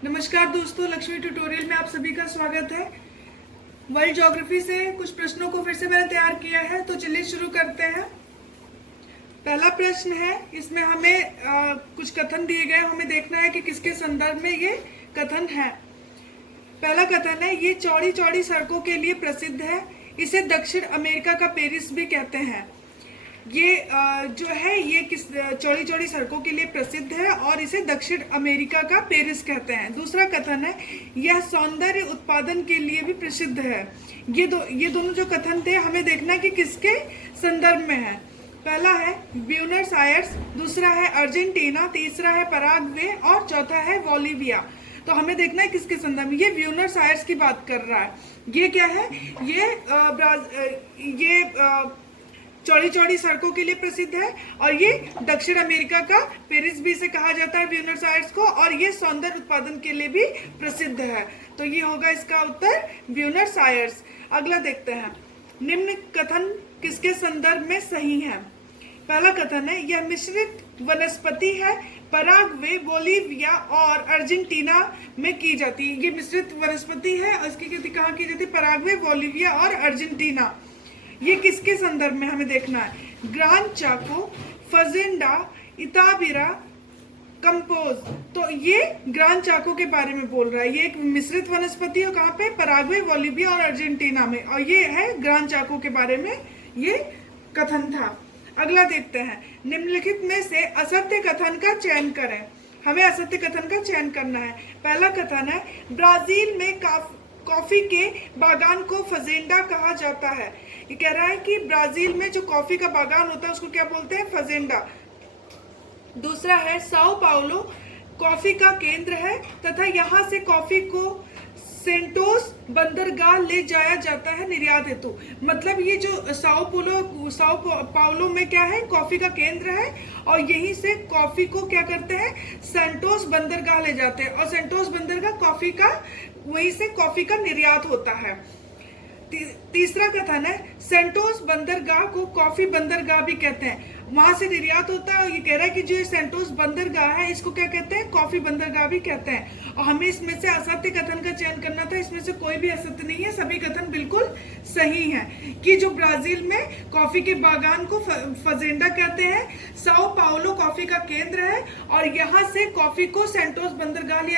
नमस्कार दोस्तों, लक्ष्मी ट्यूटोरियल में आप सभी का स्वागत है। वर्ल्ड ज्योग्राफी से कुछ प्रश्नों को फिर से मैंने तैयार किया है, तो चलिए शुरू करते हैं। पहला प्रश्न है, इसमें हमें कुछ कथन दिए गए, हमें देखना है कि किसके संदर्भ में ये कथन है। पहला कथन है, ये चौड़ी चौड़ी सड़कों के लिए प्रसिद्ध है, इसे दक्षिण अमेरिका का पेरिस भी कहते हैं। ये जो है ये किस चौड़ी चौड़ी सड़कों के लिए प्रसिद्ध है और इसे दक्षिण अमेरिका का पेरिस कहते हैं। दूसरा कथन है, यह सौंदर्य उत्पादन के लिए भी प्रसिद्ध है। ये दोनों जो कथन थे, हमें देखना है कि किसके संदर्भ में है। पहला है ब्यूनस आयर्स, दूसरा है अर्जेंटीना, तीसरा है पराग्वे और चौथा है बोलिविया। तो हमें देखना है किसके संदर्भ में। ये ब्यूनस आयर्स की बात कर रहा है। ये क्या है, ये चौड़ी चौड़ी सड़कों के लिए प्रसिद्ध है और ये दक्षिण अमेरिका का पेरिस भी से कहा जाता है ब्यूनस आयर्स को, और ये सौंदर्य उत्पादन के लिए भी प्रसिद्ध है। तो ये होगा इसका उत्तर ब्यूनस आयर्स। अगला देखते हैं, निम्न कथन किसके संदर्भ में सही है। पहला कथन है, यह मिश्रित वनस्पति है, पराग्वे, बोलिविया और अर्जेंटीना में की जाती है। ये मिश्रित वनस्पति है और इसकी खेती कहाँ की जाती है, पराग्वे, बोलिविया और अर्जेंटीना। ये किसके संदर्भ में हमें देखना है, ग्रान चाको, फजेंडा, इताबिरा, कंपोज। तो ये ग्रान चाको के बारे में बोल रहा है। ये एक मिश्रित वनस्पति है, कहाँ पे, पराग्वे, बोलिविया और अर्जेंटीना में, और ये है ग्रान चाको के बारे में ये कथन था। अगला देखते हैं, निम्नलिखित में से असत्य कथन का चयन करें। हमें असत्य कथन का चयन करना है। पहला कथन है, ब्राजील में कॉफी के बागान को फजेंडा कहा जाता है। ये कह रहा है कि ब्राजील में जो कॉफी का बागान होता है उसको क्या बोलते हैं, फजेंडा। दूसरा है, साओ पाउलो कॉफी का केंद्र है तथा यहाँ से कॉफी को सेंटोस बंदरगाह ले जाया जाता है निर्यात हेतु। मतलब ये जो साओ पाउलो में क्या है, कॉफी का केंद्र है और यहीं से कॉफी को क्या करते हैं, सेंटोस बंदरगाह ले जाते हैं, और सेंटोस बंदरगाह कॉफी का, वहीं से कॉफी का निर्यात होता है। तीसरा कथन है, सेंटोस बंदरगाह को कॉफी बंदरगाह भी कहते हैं, वहां से निर्यात होता है। और ये कह रहा है कि जो सेंटोस बंदरगाह है इसको क्या कहते हैं, कॉफी बंदरगाह भी कहते हैं। और हमें इसमें से असत्य कथन का चयन करना था। इसमें से कोई भी असत्य नहीं है, सभी कथन बिल्कुल सही हैं। कि जो ब्राजील में कॉफी के बागान को फजेंडा कहते हैं, साओ पाउलो कॉफी का केंद्र है और यहाँ से कॉफी को सेंटोस बंदरगाह ले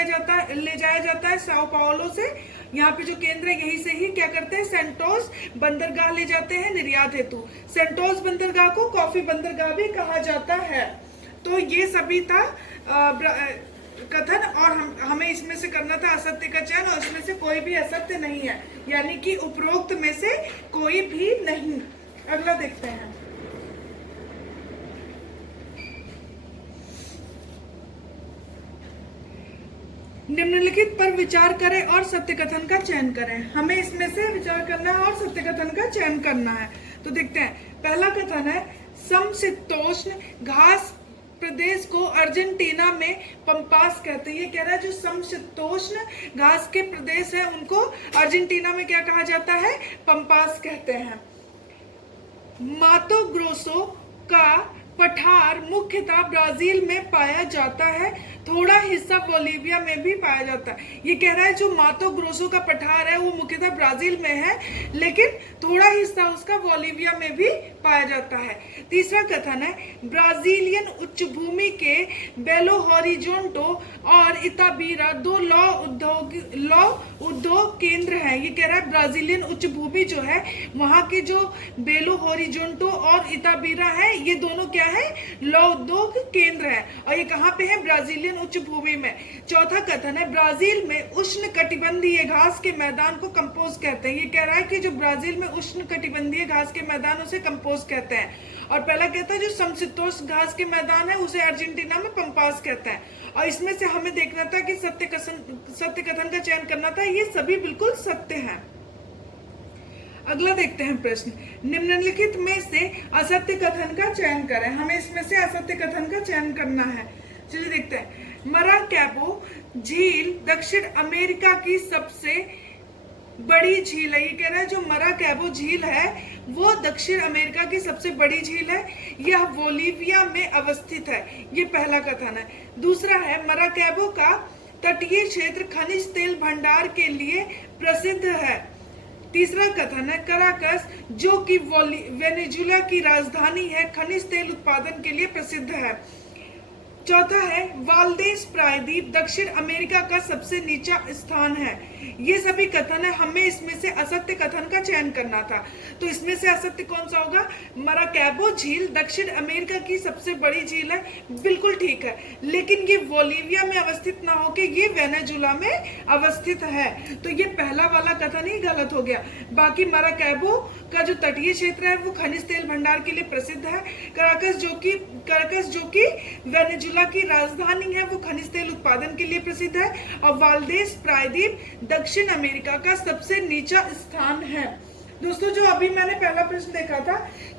जाया जाता है साओ पाउलो से। यहाँ पे जो केंद्र है यही से ही क्या करते हैं, सेंटोस बंदरगाह ले जाते हैं निर्यात हेतु। सेंटोस बंदरगाह को कॉफी बंदरगाह भी कहा जाता है। तो ये सभी था कथन, और हमें इसमें से करना था असत्य का चयन, और इसमें से कोई भी असत्य नहीं है, यानी कि उपरोक्त में से कोई भी नहीं। अगला देखते हैं, निम्नलिखित पर विचार करें और सत्य कथन का चयन करें। हमें इसमें से विचार करना है और सत्य कथन का चयन करना है। तो देखते हैं, पहला कथन है, समशीतोष्ण घास प्रदेश को अर्जेंटीना में पंपास कहते हैं। ये कह रहा है जो समशीतोष्ण घास के प्रदेश है उनको अर्जेंटीना में क्या कहा जाता है, पंपास कहते हैं। मातो ग्रोसो का पठार मुख्यतः ब्राजील में पाया जाता है, थोड़ा हिस्सा बोलिविया में भी पाया जाता है। ये कह रहा है जो मातो ग्रोसो का पठार है वो मुख्यतः ब्राजील में है, लेकिन थोड़ा हिस्सा उसका बोलिविया में भी पाया जाता है। तीसरा कथन है, ब्राजीलियन उच्च भूमि के बेलो हॉरिजोंटो और इताबीरा दो लौ उद्योग केंद्र हैं। ये कह रहा है ब्राजीलियन उच्च भूमि जो है, वहां के जो बेलो हॉरिजोंटो और इताबीरा है, ये दोनों क्या है, लौ उद्योग केंद्र है, और ये कहाँ पे है, ब्राजीलियन उच्च भूमि में। चौथा कथन है, ब्राजील में उष्ण कटिबंधीय घास के मैदान को कंपोज कहते हैं। ये कह रहा है कि जो ब्राजील में उष्ण कटिबंधीय घास के मैदान उसे कंपोज कहते हैं। और पहला कहता है जो समशीतोष्ण घास के मैदान है उसे अर्जेंटीना में पंपास कहते हैं। और इसमें से हमें देखना था कि सत्य कथन का चयन करना था। ये सभी बिल्कुल सत्य हैं। अगला देखते हैं प्रश्न, निम्नलिखित में से असत्य कथन का चयन करें। हमें इसमें से असत्य कथन का चयन करना है। चलिए देखते हैं, मराकैबो झील दक्षिण अमेरिका की सबसे बड़ी झील है। ये कह रहा है जो मराकैबो झील है वो दक्षिण अमेरिका की सबसे बड़ी झील है, यह बोलिविया में अवस्थित है। ये पहला कथन है। दूसरा है, मराकैबो का तटीय क्षेत्र खनिज तेल भंडार के लिए प्रसिद्ध है। तीसरा कथन है कराकस, जो कि वेनेजुला की राजधानी है, खनिज तेल उत्पादन के लिए प्रसिद्ध है। चौथा है वाल्देस प्रायद्वीप दक्षिण अमेरिका का सबसे नीचा स्थान है। ये सभी कथन है, हमें इसमें से असत्य कथन का चयन करना था। तो इसमें से असत्य कौन सा होगा? मराकैबो झील दक्षिण अमेरिका की सबसे बड़ी झील है, बिल्कुल ठीक है, लेकिन ये बोलिविया में अवस्थित ना होके ये वेनेजुला में अवस्थित है, तो ये पहला वाला कथन ही गलत हो गया। बाकी मराकैबो का जो तटीय क्षेत्र है वो खनिज तेल भंडार के लिए प्रसिद्ध है। कराकस जो कि वेनेजुला की राजधानी है वो खनिज तेल उत्पादन के लिए प्रसिद्ध है। और वाल्देस प्रायद्वीप दक्षिण अमेरिका का सबसे नीचा स्थान है। दोस्तों, जो अभी मैंने पहला प्रश्न देखा था,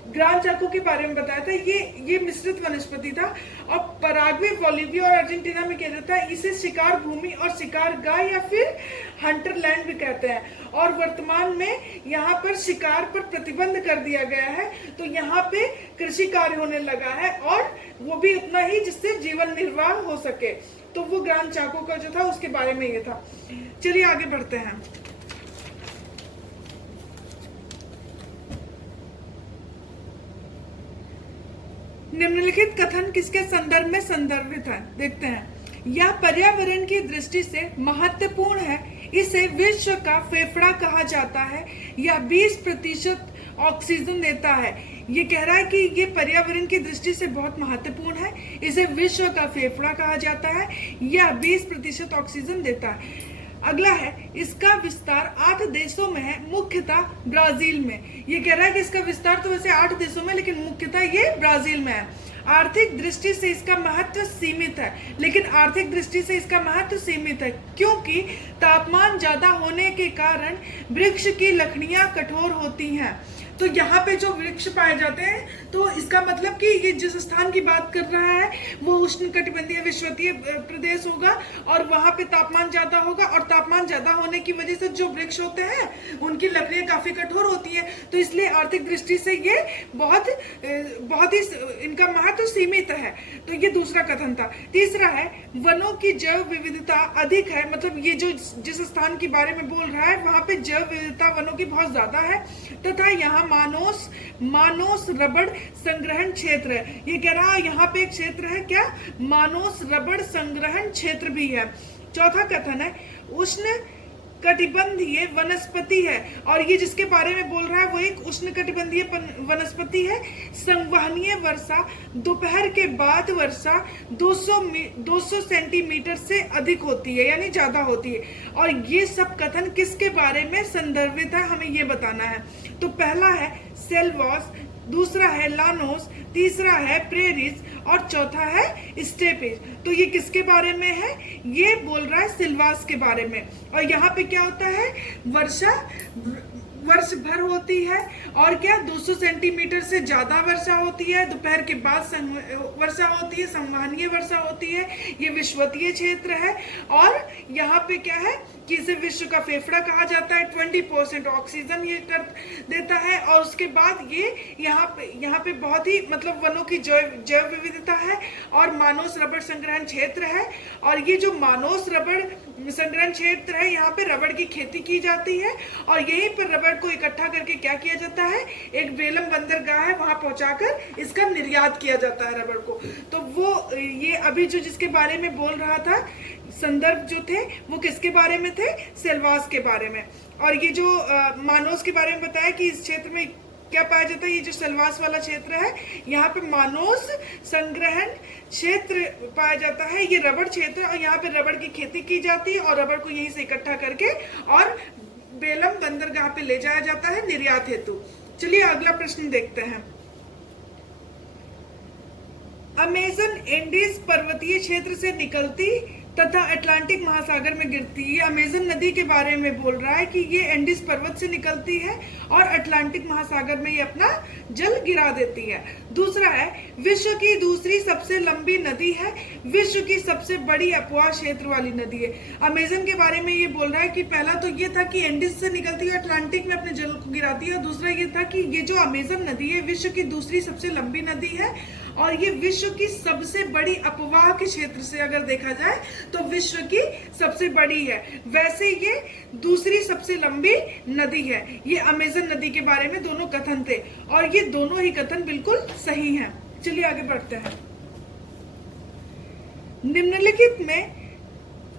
ग्रान चाको के बारे में बताया था, ये मिश्रित वनस्पति था। और पराग्वे, बोलिविया और अर्जेंटीना में किया जाता है। इसे शिकार भूमि और शिकार गाय या फिर हंटर लैंड भी कहते हैं। और वर्तमान में यहाँ पर शिकार पर प्रतिबंध कर दिया गया है, तो यहाँ पे कृषि कार्य होने लगा है, और वो भी उतना ही जिससे जीवन निर्वाह हो सके। तो वो ग्रान चाको का जो था उसके बारे में ये था। चलिए आगे बढ़ते हैं। निम्नलिखित कथन किसके संदर्भ में संदर्भित है? देखते हैं। यह पर्यावरण की दृष्टि से महत्वपूर्ण है, इसे विश्व का फेफड़ा कहा जाता है, यह 20% ऑक्सीजन देता है। ये कह रहा है कि ये पर्यावरण की दृष्टि से बहुत महत्वपूर्ण है, इसे विश्व का फेफड़ा कहा जाता है, यह 20% ऑक्सीजन देता है। अगला है, इसका विस्तार 8 देशों में है, मुख्यतः ब्राजील में। ये कह रहा है कि इसका विस्तार तो वैसे 8 देशों में, लेकिन मुख्यतः ये ब्राजील में है। आर्थिक दृष्टि से इसका महत्व सीमित है, लेकिन आर्थिक दृष्टि से इसका महत्व सीमित है क्योंकि तापमान ज्यादा होने के कारण वृक्ष की लकड़ियां कठोर होती हैं। तो यहाँ पे जो वृक्ष पाए जाते हैं, तो इसका मतलब कि ये जिस स्थान की बात कर रहा है वो उष्णकटिबंधीय विषुवतीय प्रदेश होगा, और वहां पे तापमान ज्यादा होगा, और तापमान ज्यादा होने की वजह से जो वृक्ष होते हैं उनकी लकड़ियां काफी कठोर होती हैं, तो इसलिए आर्थिक दृष्टि से ये बहुत ही इनका महत्व सीमित है। तो ये दूसरा कथन था। तीसरा है, वनों की जैव विविधता अधिक है, मतलब ये जो जिस स्थान के बारे में बोल रहा है वहां पे जैव विविधता वनों की बहुत ज्यादा है, तथा यहाँ मानोस रबड़ संग्रहण क्षेत्र है। ये कह रहा है यहाँ पे एक क्षेत्र है, क्या? मानोस रबड़ संग्रहण क्षेत्र भी है। चौथा कथन है, उष्ण कटिबंधीय वनस्पति है, और ये जिसके बारे में बोल रहा है वो एक उष्णकटिबंधीय वनस्पति है। संवहनीय वर्षा, दोपहर के बाद वर्षा 200 सेंटीमीटर से अधिक होती है, यानी ज्यादा होती है। और ये सब कथन किसके बारे में संदर्भित है, हमें ये बताना है। तो पहला है सेल्वास, दूसरा है लानोस, तीसरा है प्रेरिस, और चौथा है स्टेपेज। तो ये किसके बारे में है? ये बोल रहा है सिल्वास के बारे में। और यहाँ पे क्या होता है? वर्षा वर्ष भर होती है, और क्या 200 सेंटीमीटर से ज्यादा वर्षा होती है, दोपहर के बाद वर्षा होती है, संवहनीय वर्षा होती है, ये विषुवतीय क्षेत्र है। और यहाँ पे क्या है कि इसे विश्व का फेफड़ा कहा जाता है, 20% ऑक्सीजन ये कर देता है। और उसके बाद ये यहाँ पे बहुत ही मतलब वनों की जैव विविधता है, और मानोस रबड़ संग्रहण क्षेत्र है। और ये जो मानोस रबड़ संग्रहण क्षेत्र है, यहाँ पे रबड़ की खेती की जाती है, और यहीं पर रबड़ को इकट्ठा करके क्या किया जाता है? एक बेलम बंदरगाह है, वहां पहुंचाकर इसका निर्यात किया जाता है रबड़ को। तो वो ये अभी जो जिसके बारे में बोल रहा था, संदर्भ जो थे वो किसके बारे में थे? सेल्वास के बारे में। और ये जो मानोस के बारे में बताया कि इस क्षेत्र में क्या पाया जाता है, ये जो सेल्वास वाला क्षेत्र है यहाँ पे मानोस संग्रहण क्षेत्र पाया जाता है, ये रबड़ क्षेत्र, और यहाँ पे रबड़ की खेती की जाती है, और रबड़ को यहीं से इकट्ठा करके और बेलम बंदरगाह पे ले जाया जाता है निर्यात हेतु। चलिए अगला प्रश्न देखते हैं। अमेजन इंडीज पर्वतीय क्षेत्र से निकलती तथा अटलांटिक महासागर में गिरती। ये अमेजन नदी के बारे में बोल रहा है कि ये एंडीज पर्वत से निकलती है और अटलांटिक महासागर में ये अपना जल गिरा देती है। दूसरा है, विश्व की दूसरी सबसे लंबी नदी है, विश्व की सबसे बड़ी अपवाह क्षेत्र वाली नदी है। अमेजन के बारे में ये बोल रहा है कि पहला तो ये था कि एंडीज से निकलती है, अटलांटिक में अपने जल को गिराती है, और दूसरा ये था कि ये जो अमेजन नदी है विश्व की दूसरी सबसे लंबी नदी है, और ये विश्व की सबसे बड़ी अपवाह के क्षेत्र से अगर देखा जाए तो विश्व की सबसे बड़ी है। वैसे ये दूसरी सबसे लंबी नदी है। ये अमेजन नदी के बारे में दोनों कथन थे और ये दोनों ही कथन बिल्कुल सही हैं। चलिए आगे बढ़ते हैं। निम्नलिखित में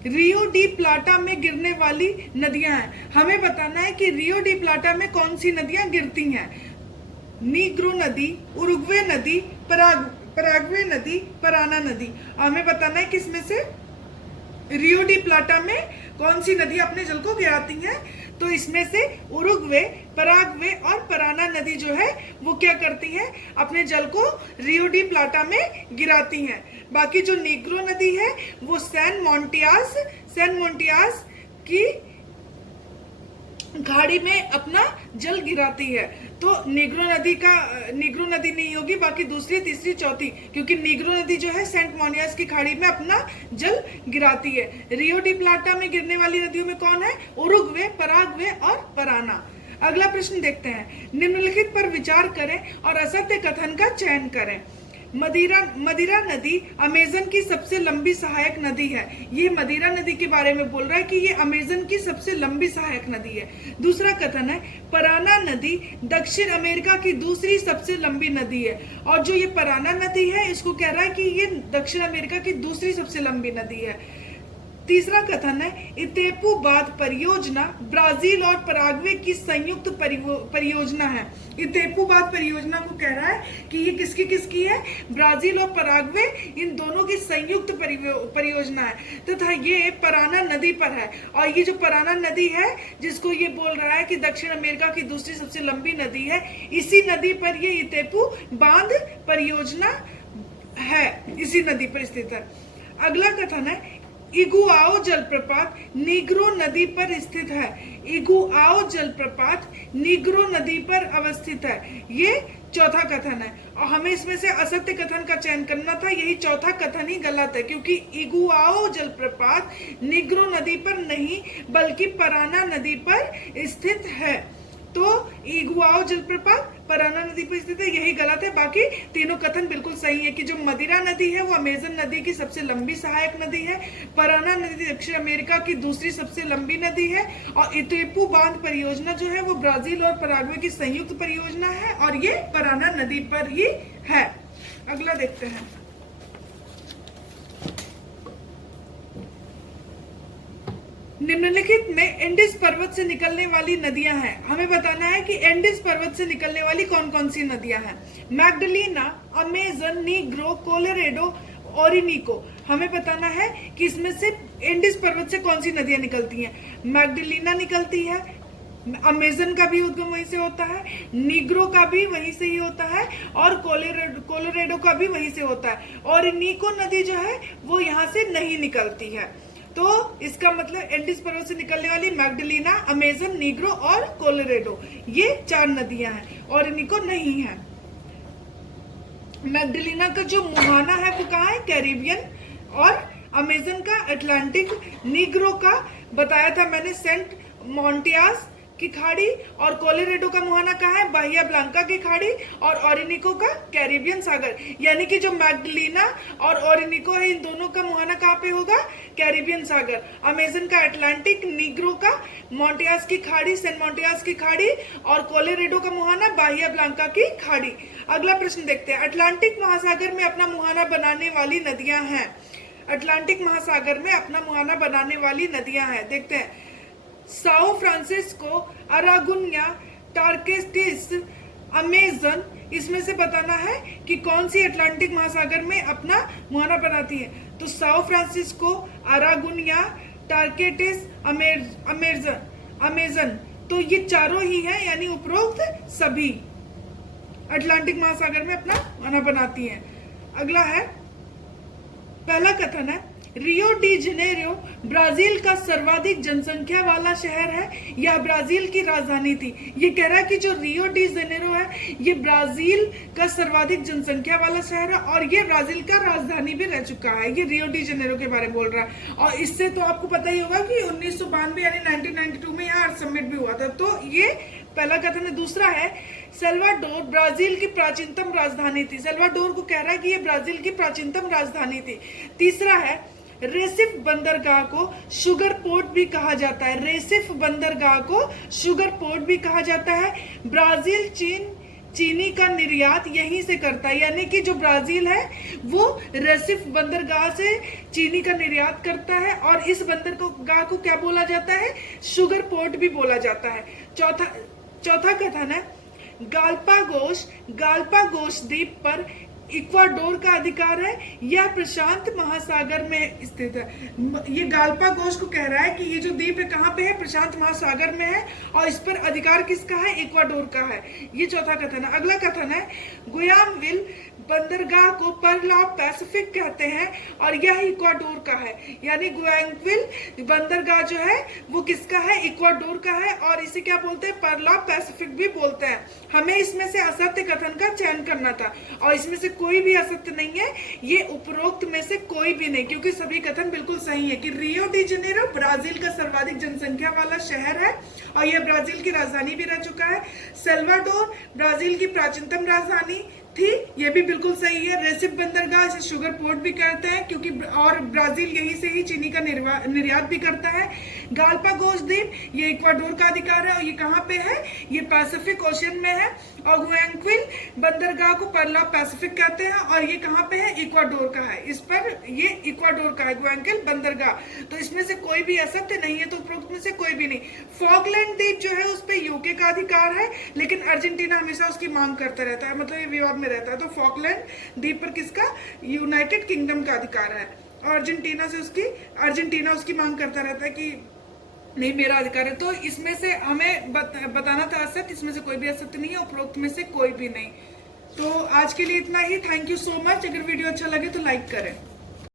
रियो डी प्लाटा में गिरने वाली नदियां हैं। हमें बताना है कि रियो डी प्लाटा में कौन सी नदियां गिरती हैं। नीग्रो नदी, उरुग्वे नदी, पराग्वे नदी, पराना नदी। हमें बताना है कि इसमें से रियो डी प्लाटा में कौन सी नदी अपने जल को गिराती हैं। तो इसमें से उरुग्वे, पराग्वे और पराना नदी जो है वो क्या करती हैं, अपने जल को रियो डी प्लाटा में गिराती हैं। बाकी जो नीग्रो नदी है वो सैन मोंटियास की खाड़ी में अपना जल गिराती है। तो नीग्रो नदी नहीं होगी, बाकी दूसरी, तीसरी, चौथी, क्योंकि नीग्रो नदी जो है सेंट मोनियास की खाड़ी में अपना जल गिराती है। रियो डी प्लाटा में गिरने वाली नदियों में कौन है, उरुग्वे, पराग्वे और पराना। अगला प्रश्न देखते हैं। निम्नलिखित पर विचार करें और असत्य कथन का चयन करें। मदिरा नदी अमेजन की सबसे लंबी सहायक नदी है। ये मदिरा नदी के बारे में बोल रहा है कि ये अमेजन की सबसे लंबी सहायक नदी है। दूसरा कथन है पराना नदी दक्षिण अमेरिका की दूसरी सबसे लंबी नदी है। और जो ये पराना नदी है इसको कह रहा है कि ये दक्षिण अमेरिका की दूसरी सबसे लंबी नदी है। तीसरा कथन है इतेपू बांध परियोजना ब्राजील और पराग्वे की संयुक्त परियोजना है। इतेपू बांध परियोजना को कह रहा है कि ये किसकी है, ब्राजील और पराग्वे इन दोनों की संयुक्त परियोजना है तथा ये पराना नदी पर है। और ये जो पराना नदी है जिसको ये बोल रहा है कि दक्षिण अमेरिका की दूसरी सबसे लंबी नदी है, इसी नदी पर ये इतेपू बांध परियोजना है, इसी नदी पर स्थित है। अगला कथन है इगुआओ जलप्रपात नीग्रो नदी पर स्थित है। इगुआओ जलप्रपात नीग्रो नदी पर अवस्थित है। ये चौथा कथन है और हमें इसमें से असत्य कथन का चयन करना था। यही चौथा कथन ही गलत है क्योंकि इगुआओ जलप्रपात नीग्रो नदी पर नहीं बल्कि पराना नदी पर स्थित है। तो इगुआओ जलप्रपात पराना नदी पर स्थित है, यही गलत है। बाकी तीनों कथन बिल्कुल सही है कि जो मदिरा नदी है वो अमेजन नदी की सबसे लंबी सहायक नदी है, पराना नदी दक्षिण अमेरिका की दूसरी सबसे लंबी नदी है और इतेपू बांध परियोजना जो है वो ब्राजील और पराग्वे की संयुक्त परियोजना है और ये पराना नदी पर ही है। अगला देखते हैं। निम्नलिखित में एंडीज पर्वत से निकलने वाली नदियां हैं। हमें बताना है कि एंडीज पर्वत से निकलने वाली कौन कौन सी नदियां हैं। मैग्डलिना, अमेजन, नीग्रो, कोलोराडो, ओरिनिको। हमें बताना है कि इसमें से एंडीज पर्वत से कौन सी नदियां निकलती हैं। मैग्डलिना निकलती है, अमेजन का भी उद्गम वहीं से होता है, नीग्रो का भी वहीं से ही होता है और कोलोराडो का भी वहीं से होता है। ओरिनिको नदी जो है वो यहाँ से नहीं निकलती है। तो इसका मतलब एंडीज पर्वत से निकलने वाली मैग्डलिना, अमेजन, नीग्रो और कोलोराडो, ये 4 नदियां हैं और इनको नहीं है। मैग्डलिना का जो मुहाना है वो कहाँ है, कैरिबियन, और अमेजन का अटलांटिक, नीग्रो का बताया था मैंने सेंट मोंटियास की खाड़ी और कोलोराडो का मुहाना कहाँ है, बाहिया ब्लांका की खाड़ी और ओरिनिको का कैरिबियन सागर। यानी कि जो मैग्डलिना और ओरिनिको है इन दोनों का मुहाना कहाँ पे होगा, कैरिबियन सागर। अमेजन का अटलांटिक, नीग्रो का मोंटियास की खाड़ी, सेंट मोंटियास की खाड़ी और कोलोराडो का मुहाना बाहिया ब्लांका की खाड़ी। अगला प्रश्न देखते हैं। अटलांटिक महासागर में अपना मुहाना बनाने वाली नदियां हैं। अटलांटिक महासागर में अपना मुहाना बनाने वाली नदियां हैं, देखते हैं। साओ फ्रांसिस्को, अरागुनिया, टार्केस्टिस, अमेजन, इसमें से बताना है कि कौन सी अटलांटिक महासागर में अपना मुहाना बनाती है। तो साओ फ्रांसिस्को, अरागुनिया, टार्केटिस, अमेजन, तो ये चारों ही हैं, यानी उपरोक्त सभी अटलांटिक महासागर में अपना मुहाना बनाती हैं। अगला है, पहला कथन है रियो डी जेनेरो ब्राजील का सर्वाधिक जनसंख्या वाला शहर है, यह ब्राजील की राजधानी थी। ये कह रहा है कि जो रियो डी जेनेरो है ये ब्राजील का सर्वाधिक जनसंख्या वाला शहर है और ये ब्राजील का राजधानी भी रह चुका है। ये रियो डी जेनेरो के बारे में बोल रहा है और इससे तो आपको पता ही होगा कि 1992 यानी 1992 में यहाँ अर्थ समिट भी हुआ था। तो ये पहला कथन है। दूसरा है सेल्वाडोर ब्राजील की प्राचीनतम राजधानी थी। सेल्वाडोर को कह रहा है कि ये ब्राजील की प्राचीनतम राजधानी थी। तीसरा है रेसिफ बंदरगाह को शुगर पोर्ट भी कहा जाता है। रेसिफ बंदरगाह को शुगर पोर्ट भी कहा जाता है। ब्राजील चीनी का निर्यात यहीं से करता है, यानी कि जो ब्राजील है वो रेसिफ बंदरगाह से चीनी का निर्यात करता है और इस बंदरगाह को क्या बोला जाता है? शुगर पोर्ट भी बोला जाता है। चौथा कथन है गालपागोस द्वीप पर इक्वाडोर का अधिकार है, यह प्रशांत महासागर में स्थित है। ये गालपागोस को कह रहा है कि ये जो द्वीप है कहाँ पे है? प्रशांत महासागर में है और इस पर अधिकार किसका है? इक्वाडोर का है। ये चौथा कथन है। अगला कथन है गुयामविल बंदरगाह को पर्ल ऑफ पैसिफिक कहते हैं और यह इक्वाडोर का है, यानी गुयामविल बंदरगाह जो है वो किसका है? इक्वाडोर का है और इसे क्या बोलते हैं? पर्ल ऑफ पैसिफिक भी बोलते हैं। हमें इसमें से असत्य कथन का चयन करना था और इसमें से कोई भी असत्य नहीं है, ये उपरोक्त में से कोई भी नहीं, क्योंकि सभी कथन बिल्कुल सही है कि रियो डी जेनेरो ब्राजील का सर्वाधिक जनसंख्या वाला शहर है और यह ब्राजील की राजधानी भी रह चुका है। सेल्वाडोर ब्राजील की प्राचीनतम राजधानी थी, ये भी बिल्कुल सही है। रेसिफ बंदरगाह से शुगर पोर्ट भी कहते हैं क्योंकि और ब्राजील यहीं से ही चीनी का निर्यात भी करता है। गालपागोस द्वीप ये इक्वाडोर का अधिकार है और ये कहाँ पे है? ये पैसिफिक ओशन में है। और गुयामविल बंदरगाह को पर्ल ऑफ पैसिफिक कहते हैं और ये कहाँ पे है? इक्वाडोर का है। इस पर ये इक्वाडोर का है गुयामविल बंदरगाह। तो इसमें से कोई भी असत्य नहीं है, तो उपरोक्त में से कोई भी नहीं। फॉकलैंड द्वीप जो है उस पर यूके का अधिकार है, लेकिन अर्जेंटीना हमेशा उसकी मांग करता रहता है, मतलब ये विवाद में रहता है। तो फॉकलैंड द्वीप पर किसका? यूनाइटेड किंगडम का अधिकार है और अर्जेंटीना उसकी मांग करता रहता है कि नहीं मेरा अधिकार है। तो इसमें से हमें बताना था असत्य, इसमें से कोई भी असत्य नहीं है, उपरोक्त में से कोई भी नहीं। तो आज के लिए इतना ही। Thank you so much. अगर वीडियो अच्छा लगे तो लाइक करें।